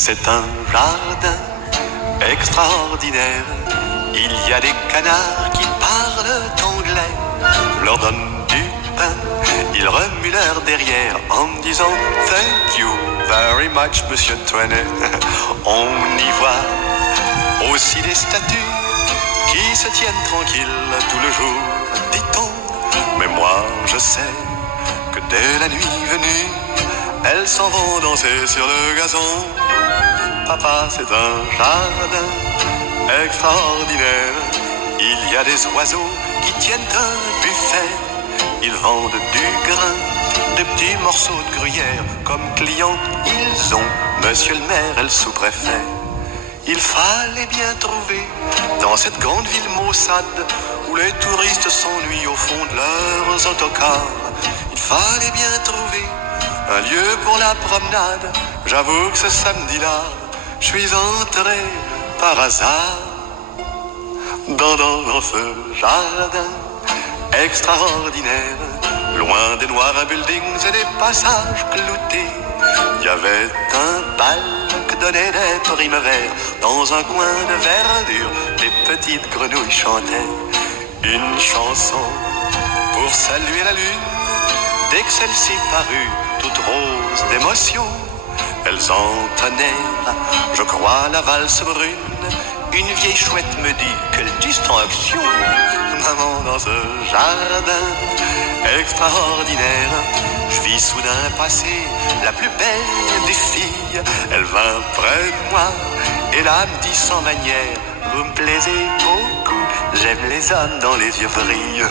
C'est un jardin extraordinaire. Il y a des canards qui parlent anglais. Je leur donne du pain, ils remuent leur derrière en me disant Thank you very much, Monsieur Trenet. On y voit aussi des statues qui se tiennent tranquilles tout le jour, dit-on. Mais moi, je sais que dès la nuit venue, elles s'en vont danser sur le gazon. Papa, c'est un jardin extraordinaire. Il y a des oiseaux qui tiennent un buffet. Ils vendent du grain, des petits morceaux de gruyère. Comme clients, ils ont Monsieur le maire et le sous-préfet. Il fallait bien trouver dans cette grande ville maussade où les touristes s'ennuient au fond de leurs autocars. Il fallait bien trouver un lieu pour la promenade. J'avoue que ce samedi-là, je suis entré par hasard dans ce jardin extraordinaire. Loin des noirs buildings et des passages cloutés, il y avait un bal que donnaient des primevères. Dans un coin de verdure, des petites grenouilles chantaient une chanson pour saluer la lune. Dès que celle-ci parut, toute rose d'émotion, elles entonnèrent, je crois, la valse brune. Une vieille chouette me dit, quelle distinction. Maman, dans ce jardin extraordinaire, je vis soudain passer la plus belle des filles. Elle vint près de moi et là me dit sans manière, vous me plaisez beaucoup, j'aime les hommes dont les yeux brillent.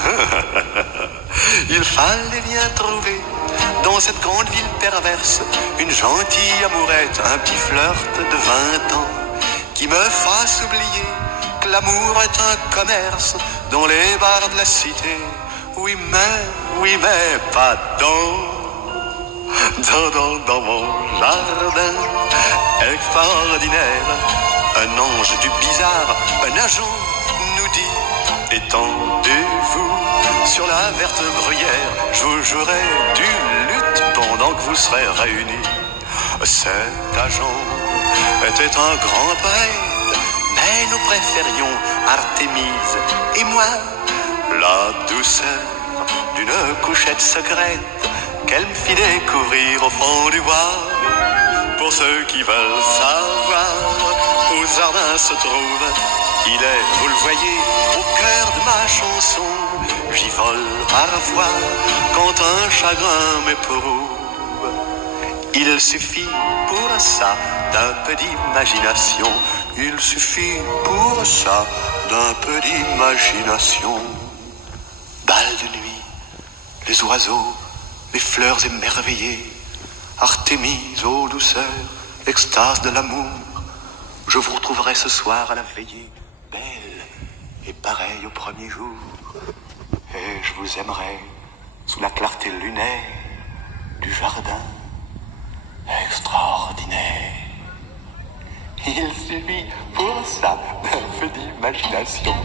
Il fallait bien trouver dans cette grande ville perverse une gentille amourette, un petit flirt de 20 ans qui me fasse oublier que l'amour est un commerce dans les bars de la cité. Oui mais pas dans mon jardin extraordinaire. Un ange du bizarre, un agent nous dit, étendez-vous sur la verte bruyère, je vous jouerai du luth pendant que vous serez réunis. Cet agent était un grand poète, mais nous préférions Artémise et moi. La douceur d'une couchette secrète qu'elle me fit découvrir au fond du bois. Pour ceux qui veulent savoir où ce jardin se trouve, il est, vous le voyez, au cœur de ma chanson. J'y vole parfois quand un chagrin m'éprouve. Il suffit pour ça d'un peu d'imagination. Il suffit pour ça d'un peu d'imagination. Bal de nuit, les oiseaux, les fleurs émerveillées, Artémise, ô douceur, extase de l'amour. Je vous retrouverai ce soir à la veillée, belle et pareille au premier jour. Et je vous aimerai sous la clarté lunaire du jardin extraordinaire. Il suffit pour ça d'un peu d'imagination.